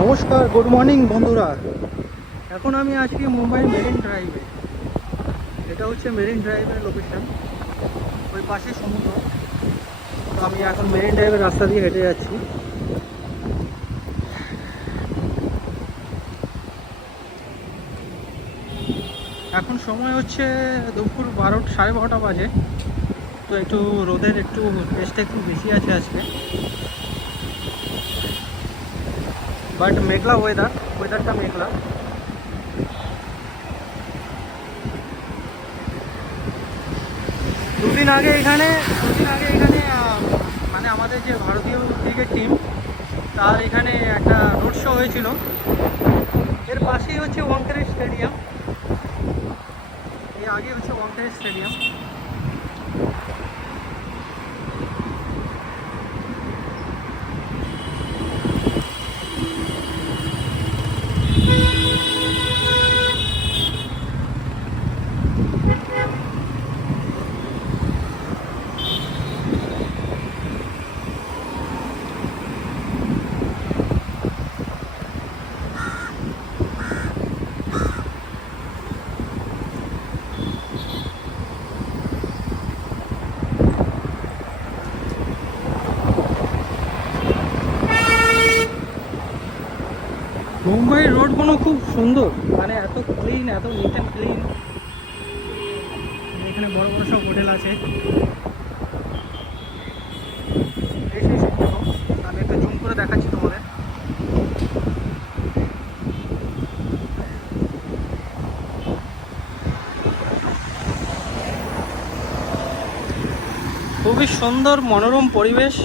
নমস্কার, good morning বন্ধুরা। এখন আমি আছি মুম্বাই মেরিন ড্রাইভে। এটা হচ্ছে মেরিন ড্রাইভের লোকেশন, ওই পাশে সমুদ্র। তো আমি এখন মেরিন ড্রাইভের রাস্তা দিয়ে হেঁটে যাচ্ছি। এখন সময় হচ্ছে দুপুর 12:30 বাজে। তো একটু রোদের একটু টেস্টটা একটু বেশি আছে আজকে, বাট মেঘলা ওয়েদারটা মেঘলা। দুদিন আগে এখানে মানে আমাদের যে ভারতীয় ক্রিকেট টিম, তার এখানে একটা রোড শো হয়েছিল। এর পাশেই হচ্ছে ওয়াংখেড়ে স্টেডিয়াম। এই আগে হচ্ছে ওয়াংখেড়ে স্টেডিয়াম। মুম্বাইয়ের রোডগুলো খুব সুন্দর, মানে এত ক্লিন, এত নিট অ্যান্ড ক্লিন। এখানে বড় বড় সব হোটেল আছে। এই সেই সমুদ্র। আমি একটা জুম করে দেখাচ্ছি তোমাদের। খুবই সুন্দর মনোরম পরিবেশ।